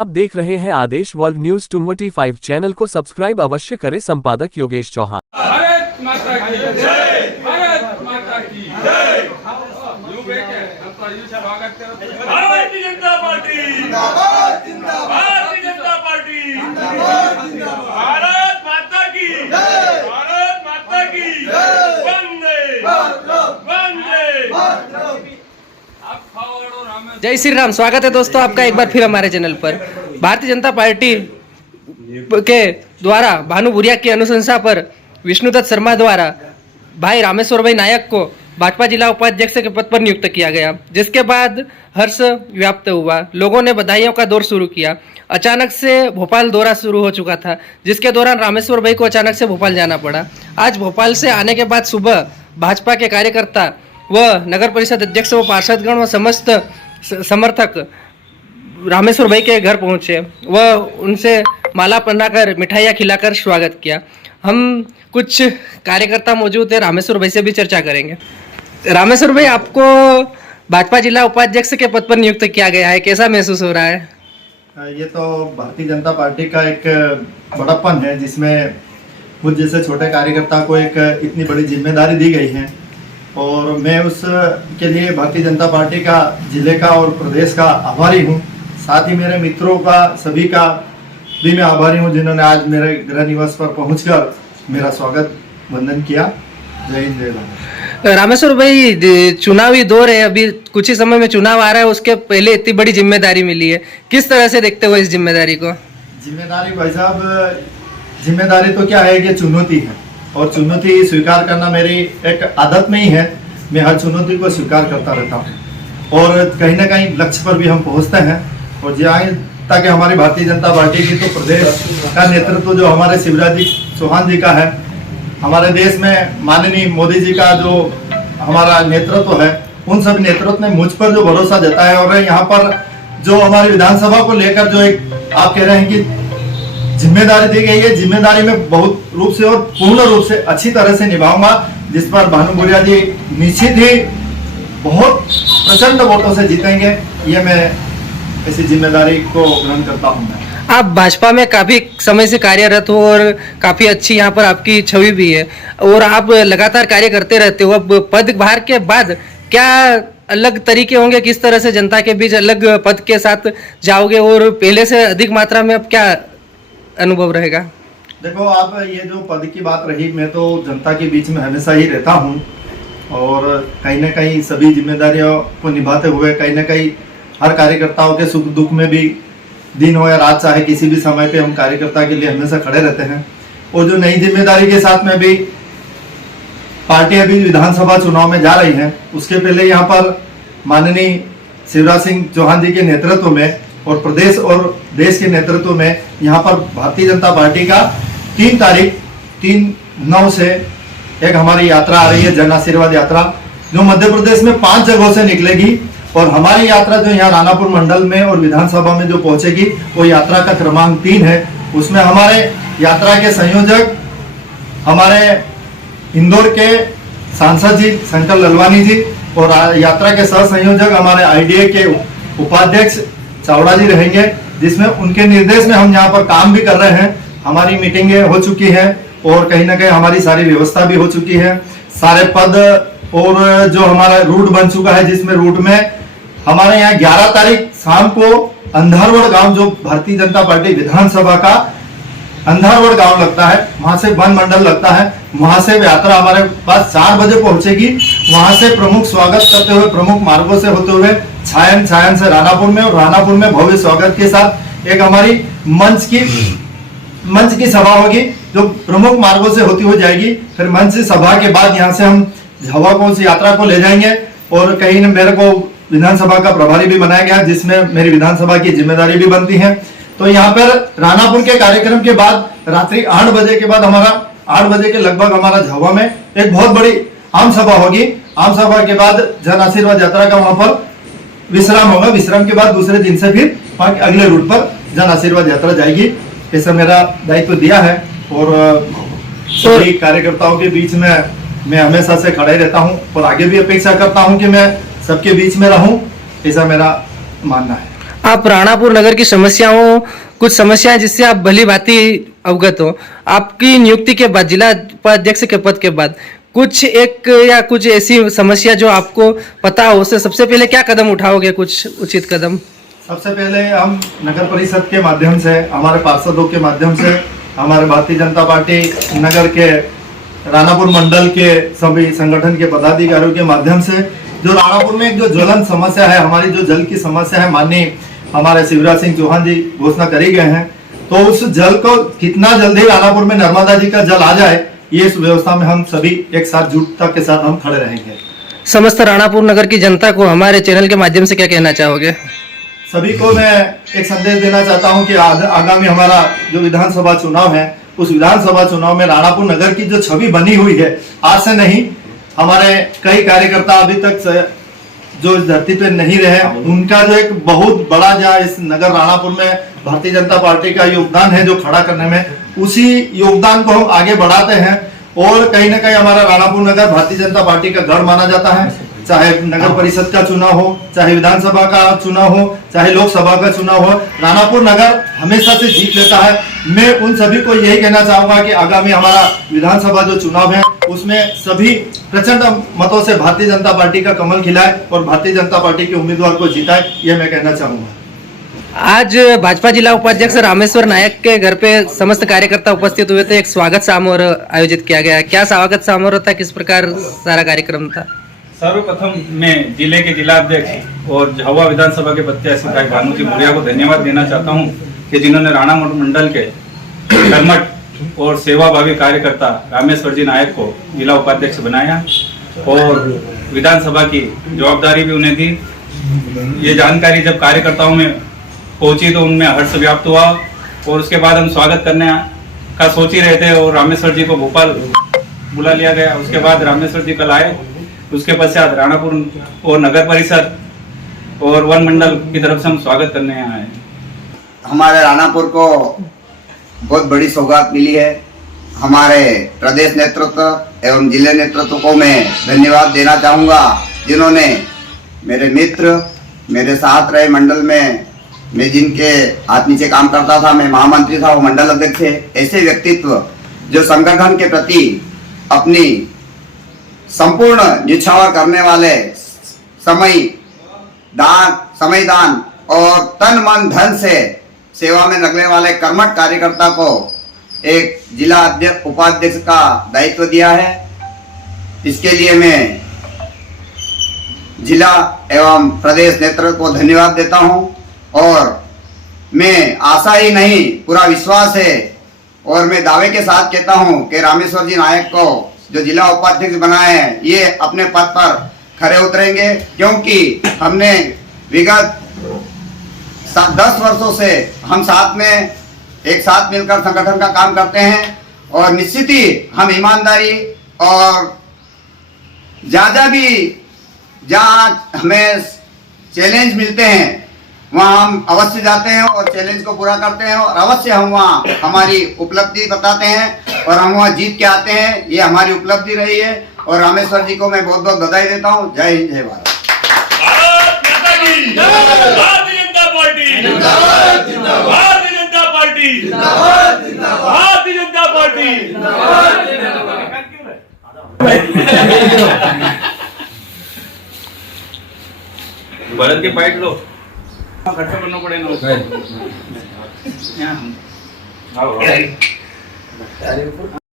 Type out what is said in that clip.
आप देख रहे हैं आदेश वर्ल्ड न्यूज 25 चैनल को सब्सक्राइब अवश्य करें। संपादक योगेश चौहान। भारत माता की जय, भारत माता की जय। स्वागत करते भारतीय जनता पार्टी जिंदाबाद जिंदाबाद, भारतीय जनता पार्टी जिंदाबाद जिंदाबाद, भारत माता की जय, भारत माता की जय। वंदे भारत वंदे भारत। जय श्री राम। स्वागत है दोस्तों आपका एक बार फिर हमारे चैनल पर। भारतीय जनता पार्टी के द्वारा भानु भूरिया की अनुशंसा पर विष्णुदत्त शर्मा द्वारा भाई रामेश्वर भाई नायक को भाजपा जिला उपाध्यक्ष के पद पर नियुक्त किया गया, जिसके बाद हर्ष व्याप्त हुआ। लोगों ने बधाइयों का दौर शुरू किया। अचानक से भोपाल दौरा शुरू हो चुका था, जिसके दौरान रामेश्वर भाई को अचानक से भोपाल जाना पड़ा। आज भोपाल से आने के बाद सुबह भाजपा के कार्यकर्ता व नगर परिषद अध्यक्ष व पार्षदगण व समस्त समर्थक रामेश्वर भाई के घर पहुंचे व उनसे माला पहनाकर मिठाइयाँ खिलाकर स्वागत किया। हम कुछ कार्यकर्ता मौजूद है, रामेश्वर भाई से भी चर्चा करेंगे। रामेश्वर भाई, आपको भाजपा जिला उपाध्यक्ष के पद पर नियुक्त किया गया है, कैसा महसूस हो रहा है? ये तो भारतीय जनता पार्टी का एक बड़प्पन है, जिसमें मुझ जैसे छोटे कार्यकर्ता को एक इतनी बड़ी जिम्मेदारी दी गई है और मैं उस के लिए भारतीय जनता पार्टी का जिले का और प्रदेश का आभारी हूँ। साथ ही मेरे मित्रों का, सभी का भी मैं आभारी हूँ, जिन्होंने आज मेरे गृह निवास पर पहुंचकर मेरा स्वागत वंदन किया। जय हिंद जय भारत। रामेश्वर भाई, चुनावी दौर है, अभी कुछ ही समय में चुनाव आ रहा है, उसके पहले इतनी बड़ी जिम्मेदारी मिली है, किस तरह से देखते हो इस जिम्मेदारी को? जिम्मेदारी भाई साहब, जिम्मेदारी तो क्या है कि चुनौती है और चुनौती स्वीकार करना मेरी एक आदत में ही है। मैं हर चुनौती को स्वीकार करता रहता हूँ और कहीं ना कहीं लक्ष्य पर भी हम पहुँचते हैं। और जहाँ तक हमारी भारतीय जनता पार्टी की, तो प्रदेश का नेतृत्व जो हमारे शिवराज जी चौहान जी का है, हमारे देश में माननीय मोदी जी का जो हमारा नेतृत्व है, उन सब नेतृत्व ने मुझ पर जो भरोसा जताया और यहाँ पर जो हमारी विधानसभा को लेकर जो एक आप कह रहे हैं कि जिम्मेदारी दी गई है, जिम्मेदारी में बहुत रूप से और पूर्ण रूप से अच्छी तरह से निभाऊंगा, जिस पर भानु भूरिया जी निश्चित ही बहुत प्रचंड वोटों से जीतेंगे। ये मैं ऐसी जिम्मेदारी को ग्रहण करता हूँ। आप भाजपा में काफी समय से कार्यरत हो और काफी अच्छी यहाँ पर आपकी छवि भी है और आप लगातार कार्य करते रहते हो। अब पदभार के बाद क्या अलग तरीके होंगे, किस तरह से जनता के बीच अलग पद के साथ जाओगे और पहले से अधिक मात्रा में अब क्या अनुभव रहेगा? देखो, आप ये जो पद की बात रही, मैं तो जनता के बीच में हमेशा ही रहता हूँ और कहीं ना कहीं सभी जिम्मेदारियों को निभाते हुए कहीं ना कहीं हर कार्यकर्ताओं के सुख दुख में भी, दिन हो या रात, चाहे किसी भी समय पे, हम कार्यकर्ता के लिए हमेशा खड़े रहते हैं। और जो नई जिम्मेदारी के साथ में भी पार्टी अभी विधानसभा चुनाव में जा रही है, उसके पहले यहाँ पर माननीय शिवराज सिंह चौहान जी के नेतृत्व में और प्रदेश और देश के नेतृत्व में यहाँ पर भारतीय जनता पार्टी का 3/9 से एक हमारी यात्रा आ रही है, जन आशीर्वाद यात्रा, जो मध्य प्रदेश में 5 जगहों से निकलेगी। और हमारी यात्रा जो यहाँ रानापुर मंडल में और विधानसभा में जो पहुंचेगी, वो यात्रा का क्रमांक 3 है। उसमें हमारे यात्रा के संयोजक हमारे इंदौर के सांसद जी शंकर ललवानी जी और यात्रा के सह संयोजक हमारे IDA के उपाध्यक्ष चावड़ा जी रहेंगे, जिसमें उनके निर्देश में हम यहाँ पर काम भी कर रहे हैं। हमारी मीटिंगें हो चुकी हैं और कहीं ना कहीं हमारी सारी व्यवस्था भी हो चुकी है, सारे पद और जो हमारा रूट बन चुका है, जिसमें रूट में हमारे यहाँ 11 तारीख शाम को अंधारवड़ गांव, जो भारतीय जनता पार्टी विधानसभा का अंधारवड़ गांव लगता है, वहां से वन मंडल लगता है, वहां से यात्रा हमारे पास 4 बजे पहुंचेगी। वहां से प्रमुख स्वागत करते हुए प्रमुख मार्गों से होते हुए छायन से रानापुर में, और रानापुर में भव्य स्वागत के साथ एक हमारी मंच की सभा होगी, जो प्रमुख मार्गों से होती हुई जाएगी। फिर मंच सभा के बाद यहाँ से हम हवा को उस यात्रा को ले जाएंगे और कहीं न मेरे को विधानसभा का प्रभारी भी बनाया गया, जिसमें मेरी विधानसभा की जिम्मेदारी भी बनती है। तो यहाँ पर रानापुर के कार्यक्रम के बाद रात्रि 8 बजे के बाद हमारा 8 बजे के लगभग हमारा झावा में एक बहुत बड़ी आम सभा होगी। आम सभा के बाद जन आशीर्वाद यात्रा का वहां पर विश्राम होगा। विश्राम के बाद दूसरे दिन से फिर अगले रूट पर जन आशीर्वाद यात्रा जाएगी। ऐसा मेरा दायित्व दिया है और सभी कार्यकर्ताओं के बीच में मैं हमेशा से खड़े रहता हूं और आगे भी अपेक्षा करता हूं कि मैं सबके बीच में रहूं, ऐसा मेरा मानना है। आप राणापुर नगर की समस्याओं, कुछ समस्याएं जिससे आप भली भांति अवगत हो, आपकी नियुक्ति के बाद, जिला उपाध्यक्ष के पद के बाद कुछ एक या कुछ ऐसी समस्या जो आपको पता हो, उससे सबसे पहले क्या कदम उठाओगे, कुछ उचित कदम? सबसे पहले हम नगर परिषद के माध्यम से, हमारे पार्षदों के माध्यम से, हमारे भारतीय जनता पार्टी नगर के राणापुर मंडल के सभी संगठन के पदाधिकारियों के माध्यम से, जो राणापुर में एक जो ज्वलंत समस्या है, हमारी जो जल की समस्या है, माननीय हमारे शिवराज सिंह चौहान जी घोषणा करी गए हैं, तो उस जल को कितना जल्दी राणापुर में नर्मदा जी का जल आ जाए, ये इस व्यवस्था में हम सभी एक साथ जुटता के साथ हम खड़े रहेंगे। समस्त राणापुर नगर की जनता को हमारे चैनल के माध्यम से क्या कहना चाहोगे? सभी को मैं एक संदेश देना चाहता हूं कि आगामी हमारा जो विधानसभा चुनाव है, उस विधानसभा चुनाव में राणापुर नगर की जो छवि बनी हुई है, आज से नहीं, हमारे कई कार्यकर्ता अभी तक जो इस धरती पे नहीं रहे, उनका जो एक बहुत बड़ा जहाँ इस नगर राणापुर में भारतीय जनता पार्टी का योगदान है जो खड़ा करने में, उसी योगदान को हम आगे बढ़ाते हैं। और कहीं ना कहीं हमारा राणापुर नगर भारतीय जनता पार्टी का गढ़ माना जाता है, चाहे नगर परिषद का चुनाव हो, चाहे विधानसभा का चुनाव हो, चाहे लोकसभा का चुनाव हो, राणापुर नगर हमेशा से जीत लेता है। मैं उन सभी को यही कहना चाहूंगा कि आगामी हमारा विधानसभा जो चुनाव है, उसमें सभी प्रचंड मतों से भारतीय जनता पार्टी का कमल खिलाए और भारतीय जनता पार्टी के उम्मीदवार को जिताए, ये मैं कहना चाहूंगा। आज भाजपा जिला उपाध्यक्ष रामेश्वर नायक के घर पे समस्त कार्यकर्ता उपस्थित हुए थे, एक स्वागत समारोह आयोजित किया गया। क्या स्वागत समारोह था, किस प्रकार सारा कार्यक्रम था? सर्वप्रथम मैं जिले के जिलाध्यक्ष और झाबुआ विधानसभा के प्रत्याशी भाई भानुजी भूरिया को धन्यवाद देना चाहता हूं कि जिन्होंने राणापुर मंडल के कर्मठ और सेवाभावी कार्यकर्ता रामेश्वर जी नायक को जिला उपाध्यक्ष बनाया और विधानसभा की जवाबदारी भी उन्हें दी। ये जानकारी जब कार्यकर्ताओं में पहुंची तो उनमें हर्ष व्याप्त हुआ और उसके बाद हम स्वागत करने का सोच ही रहे थे और रामेश्वर जी को भोपाल बुला लिया गया। उसके बाद रामेश्वर जी कल आए, उसके पश्चात राणापुर और नगर परिषद और वन मंडल की तरफ से हम स्वागत करने आए। हमारे राणापुर को बहुत बड़ी सौगात मिली है। हमारे प्रदेश नेतृत्व एवं जिले नेतृत्व को मैं धन्यवाद देना चाहूँगा, जिन्होंने मेरे मित्र, मेरे साथ रहे मंडल में, मैं जिनके हाथ नीचे काम करता था, मैं महामंत्री था, वो मंडल अध्यक्ष थे। ऐसे व्यक्तित्व जो संगठन के प्रति अपनी संपूर्ण न्यौछावर करने वाले, समय दान और तन मन धन से सेवा में लगने वाले कर्मठ कार्यकर्ता को एक जिला उपाध्यक्ष का दायित्व दिया है। इसके लिए मैं जिला एवं प्रदेश नेतृत्व को धन्यवाद देता हूं और मैं आशा ही नहीं, पूरा विश्वास है और मैं दावे के साथ कहता हूं कि रामेश्वर जी नायक को जो जिला उपाध्यक्ष बनाए हैं, ये अपने पद पर खरे उतरेंगे, क्योंकि हमने विगत 10 वर्षों से हम साथ में एक साथ मिलकर संगठन का काम करते हैं और निश्चित ही हम ईमानदारी और जहाँ हमें चैलेंज मिलते हैं वहाँ हम अवश्य जाते हैं और चैलेंज को पूरा करते हैं और अवश्य हम वहाँ हमारी उपलब्धि बताते हैं और हम वहाँ जीत के आते हैं। ये हमारी उपलब्धि रही है और रामेश्वर जी को मैं बहुत बहुत बधाई देता हूँ। जय हिंद, जय भारत। भारत माता की जय। भारतीय जनता पार्टी जिंदाबाद, जिंदाबाद। भारतीय जनता पार्टी जिंदाबाद, जिंदाबाद। भारतीय जनता पार्टी जिंदाबाद, जिंदाबाद। भारत के पाइट लो, खर्चा करना पड़ेगा।